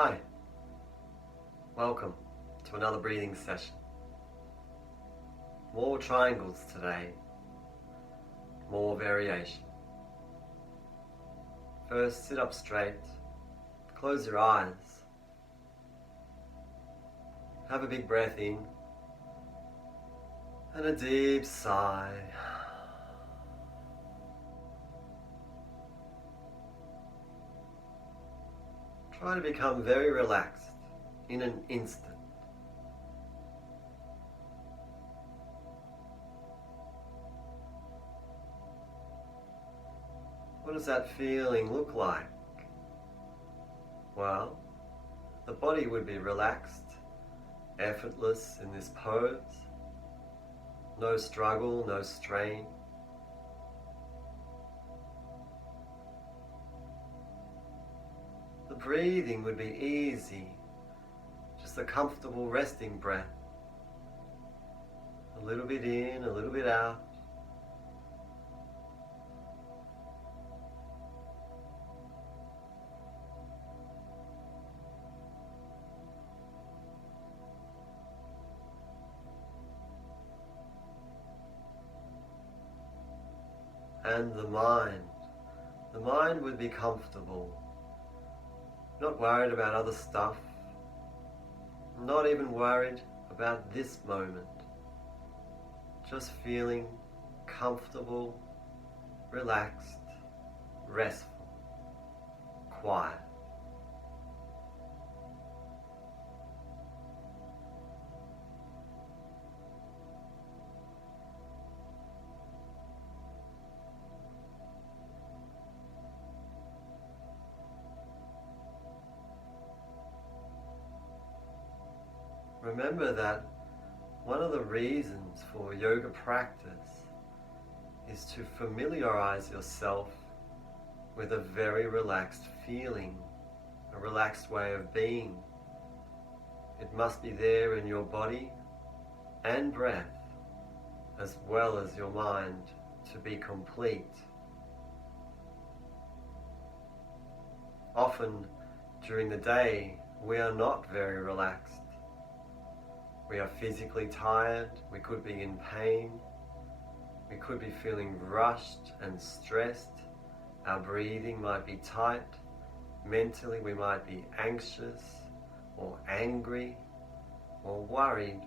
Hi, welcome to another breathing session. More triangles today, more variation. First, sit up straight, close your eyes, have a big breath in and a deep sigh. Try to become very relaxed in an instant. What does that feeling look like? Well, the body would be relaxed, effortless in this pose. No struggle, no strain. The breathing would be easy, just a comfortable resting breath. A little bit in, a little bit out. And the mind would be comfortable, not worried about other stuff, not even worried about this moment, just feeling comfortable, relaxed, restful, quiet. Remember that one of the reasons for yoga practice is to familiarize yourself with a very relaxed feeling, a relaxed way of being. It must be there in your body and breath, as well as your mind, to be complete. Often during the day, we are not very relaxed. We are physically tired, we could be in pain, we could be feeling rushed and stressed, our breathing might be tight, mentally we might be anxious or angry or worried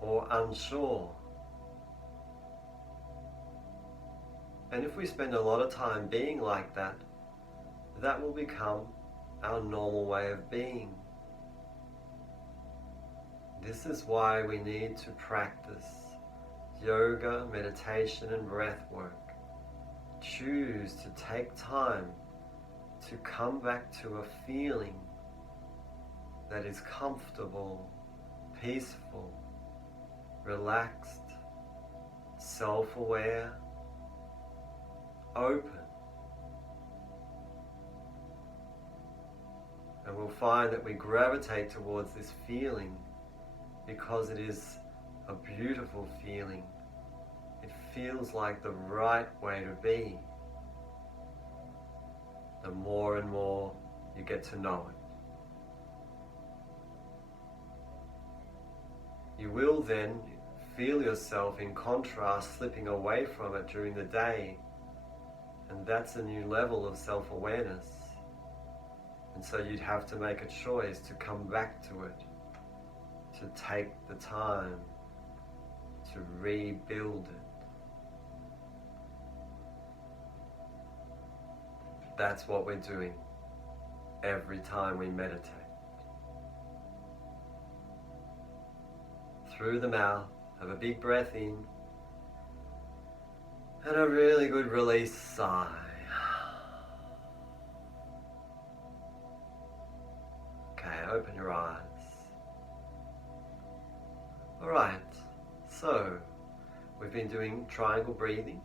or unsure. And if we spend a lot of time being like that, that will become our normal way of being. This is why we need to practice yoga, meditation, and breath work. Choose to take time to come back to a feeling that is comfortable, peaceful, relaxed, self-aware, open. And we'll find that we gravitate towards this feeling because it is a beautiful feeling. It feels like the right way to be. The more and more you get to know it. You will then feel yourself in contrast slipping away from it during the day, and that's a new level of self-awareness. And so you'd have to make a choice to come back to it, to take the time to rebuild it. That's what we're doing every time we meditate. Through the mouth, have a big breath in and a really good release sigh. Okay, open your eyes. Alright, so we've been doing triangle breathing.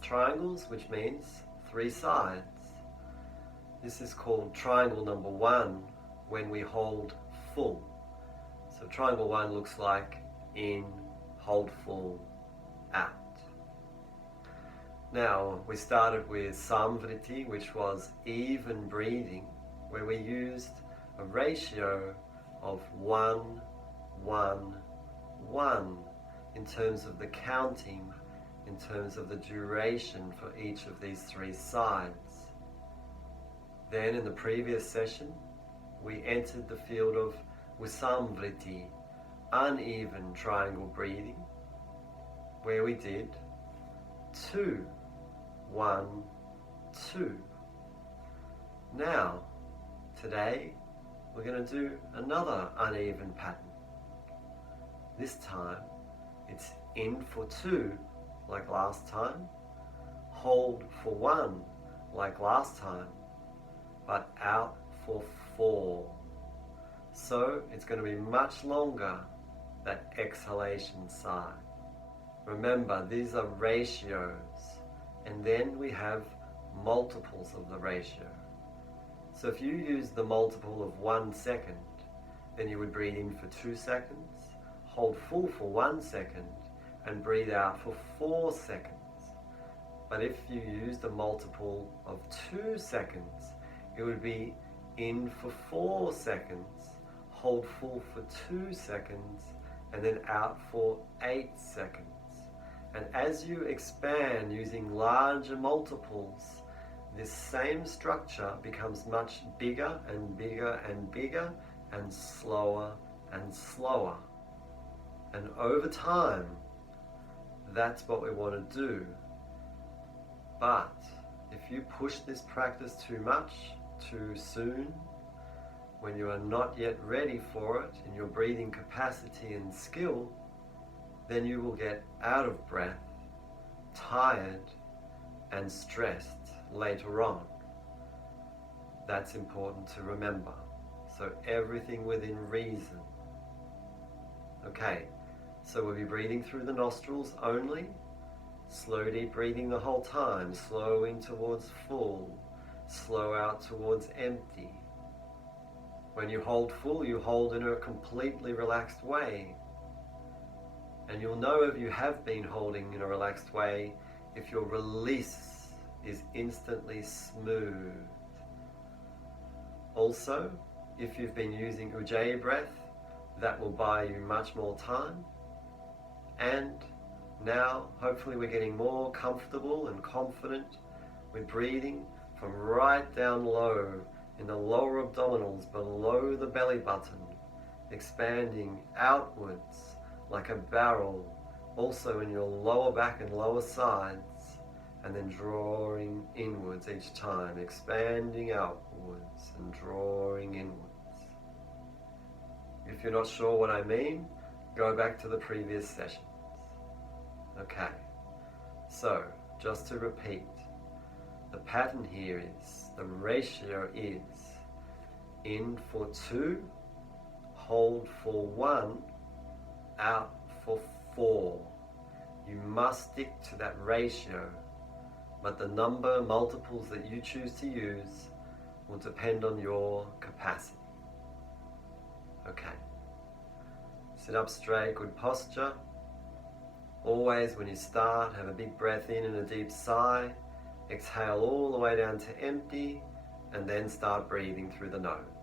Triangles, which means 3 sides. This is called triangle number 1 when we hold full. So triangle 1 looks like in, hold full, out. Now we started with samvriti, which was even breathing. where we used a ratio of 1, 1, 1 in terms of the counting, in terms of the duration for each of these three sides. Then in the previous session, we entered the field of Visamvriti, uneven triangle breathing, where we did 2, 1, 2. Now, today, we're going to do another uneven pattern. This time, it's in for 2, like last time, hold for 1, like last time, but out for 4. So, it's going to be much longer, that exhalation side. Remember, these are ratios, and then we have multiples of the ratio. So if you use the multiple of 1 second, then you would breathe in for 2 seconds, hold full for 1 second, and breathe out for 4 seconds. But if you use the multiple of 2 seconds, it would be in for 4 seconds, hold full for 2 seconds, and then out for 8 seconds. And as you expand using larger multiples, this same structure becomes much bigger and bigger and bigger and slower and slower. And over time, that's what we want to do. But if you push this practice too much, too soon, when you are not yet ready for it in your breathing capacity and skill, then you will get out of breath, tired, and stressed later on. That's important to remember. So everything within reason. Okay, so we'll be breathing through the nostrils only. Slow deep breathing the whole time. Slow in towards full. Slow out towards empty. When you hold full, you hold in a completely relaxed way. And you'll know if you have been holding in a relaxed way if your release is instantly smooth. Also, if you've been using Ujjayi breath, that will buy you much more time. And now, hopefully we're getting more comfortable and confident with breathing from right down low in the lower abdominals below the belly button, expanding outwards like a barrel, also in your lower back and lower sides, and then drawing inwards each time, expanding outwards and drawing inwards. If you're not sure what I mean, go back to the previous sessions. Okay, so just to repeat, the pattern here is, the ratio is in for 2, hold for 1, out for 4. You must stick to that ratio, but the number multiples that you choose to use will depend on your capacity. Okay. Sit up straight, good posture. Always when you start, have a big breath in and a deep sigh. Exhale all the way down to empty, and then start breathing through the nose.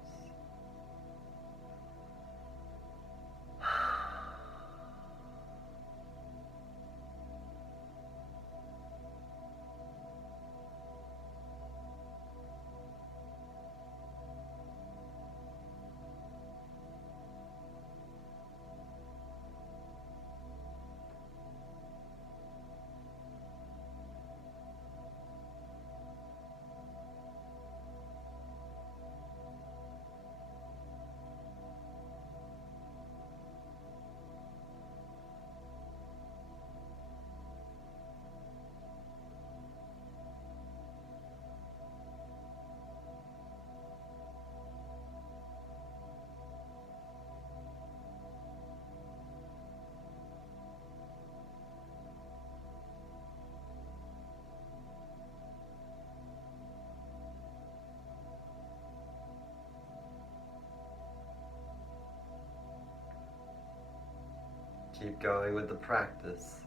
Keep going with the practice.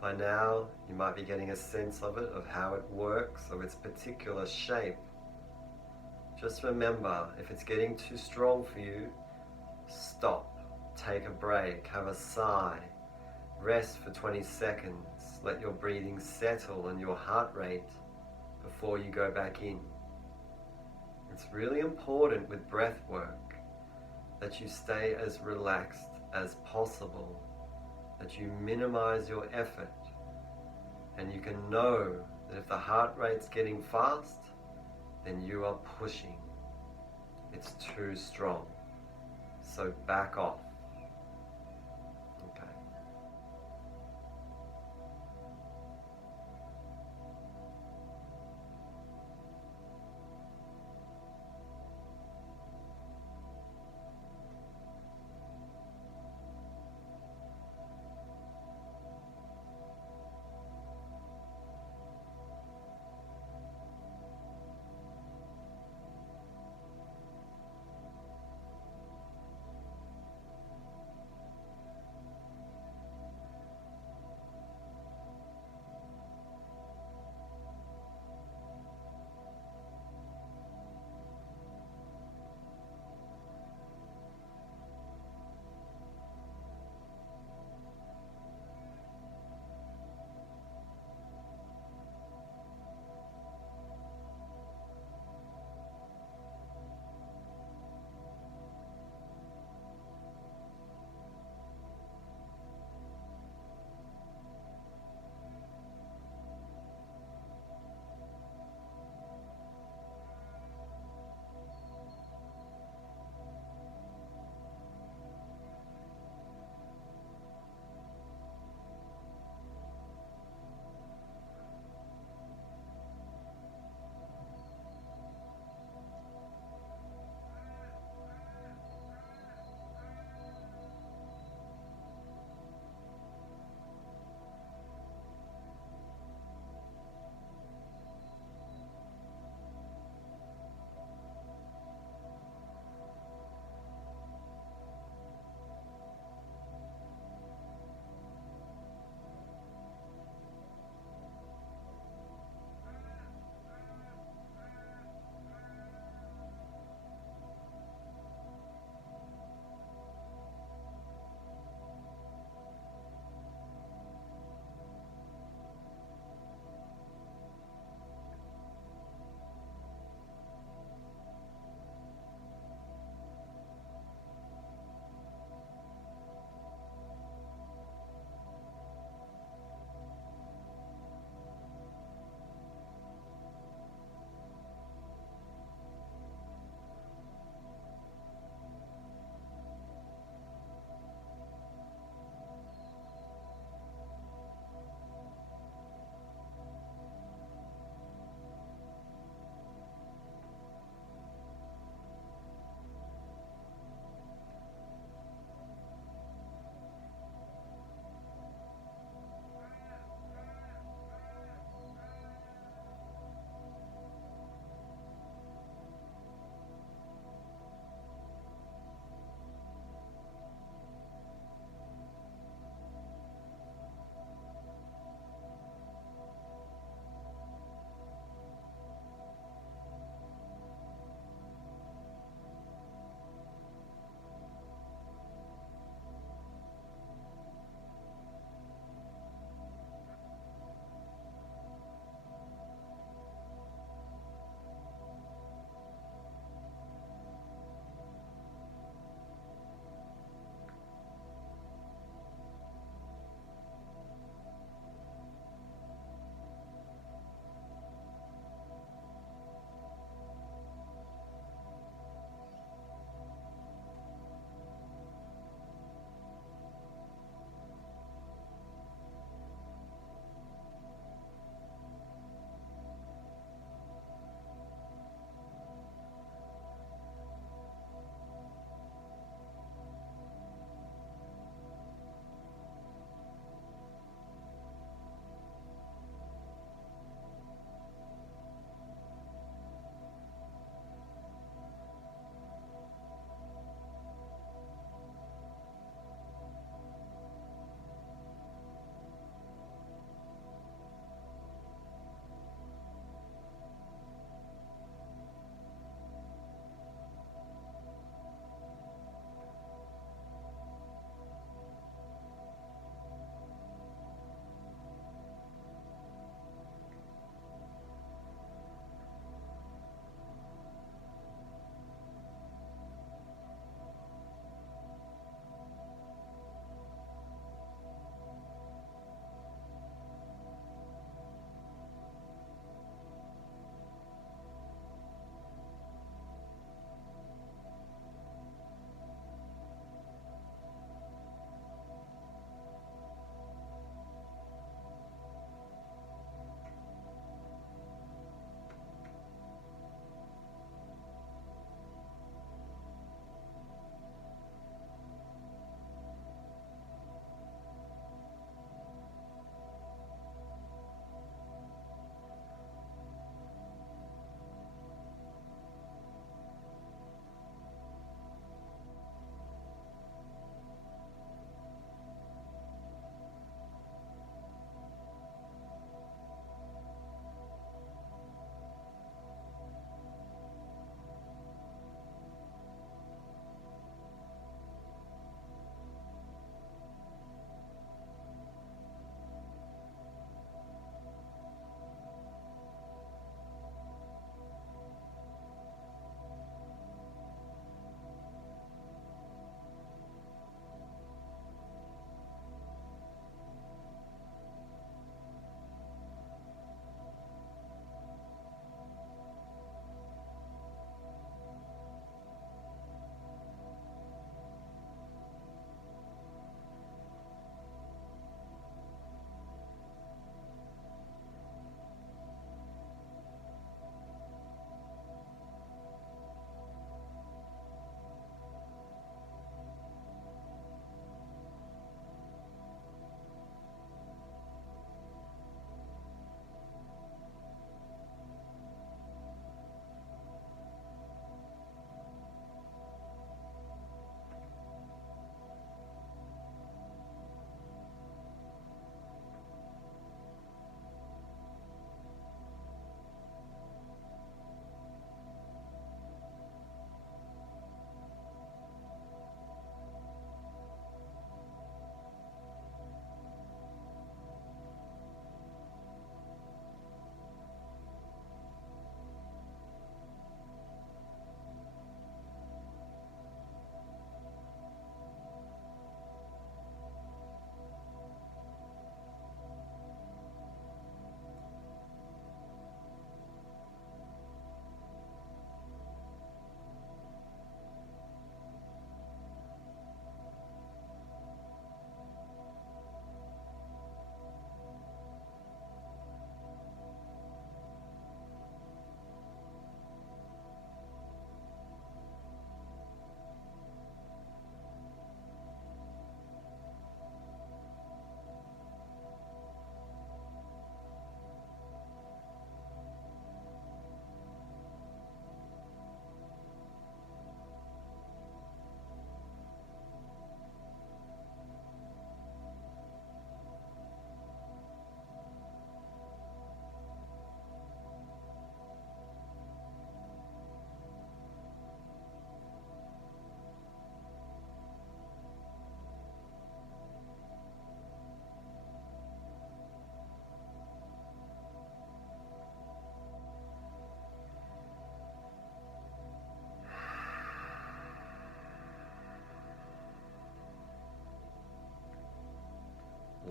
By now, you might be getting a sense of it, of how it works, of its particular shape. Just remember, if it's getting too strong for you, stop, take a break, have a sigh, rest for 20 seconds, let your breathing settle and your heart rate before you go back in. It's really important with breath work that you stay as relaxed as possible, that you minimize your effort, and you can know that if the heart rate's getting fast, then you are pushing. It's too strong. So back off. Okay.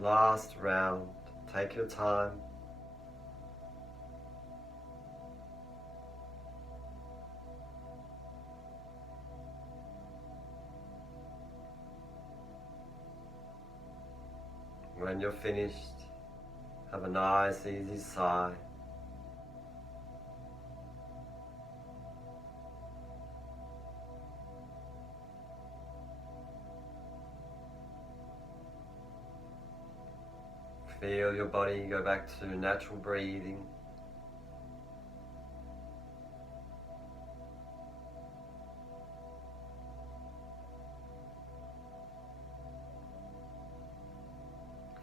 last round. Take your time. When you're finished, have a nice easy sigh. Feel your body go back to natural breathing.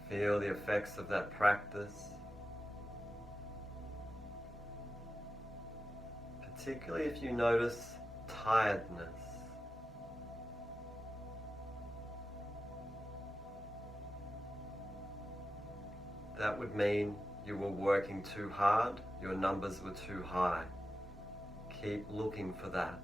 Feel the effects of that practice, particularly if you notice tiredness. That would mean you were working too hard, your numbers were too high. Keep looking for that.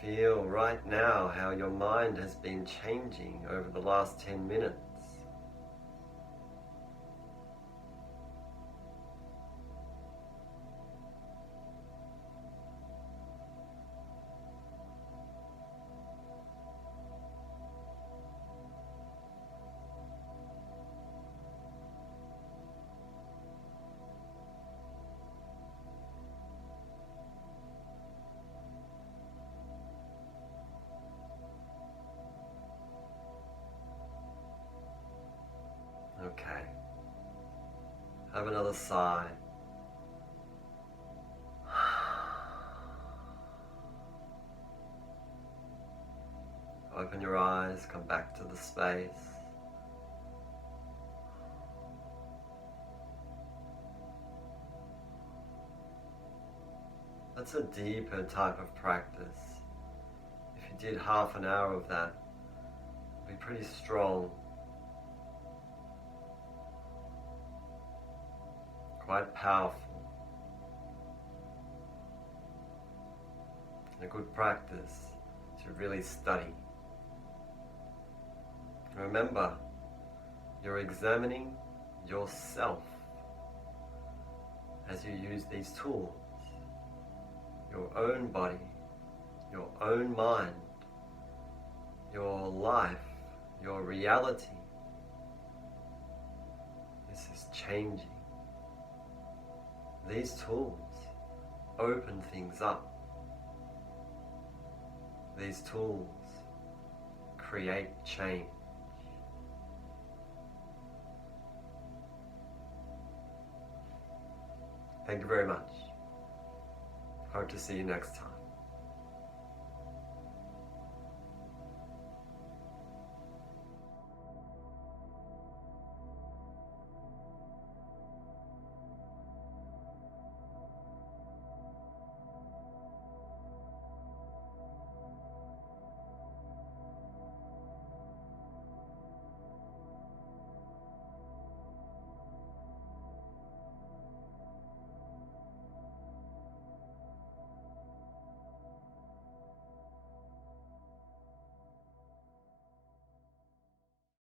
Feel right now how your mind has been changing over the last 10 minutes. Okay. Have another sigh. Open your eyes, come back to the space. That's a deeper type of practice. If you did half an hour of that, it'd be pretty strong. Quite powerful. A good practice to really study. Remember, you're examining yourself as you use these tools. Your own body, your own mind, your life, your reality. This is changing. These tools open things up. These tools create change. Thank you very much. Hope to see you next time.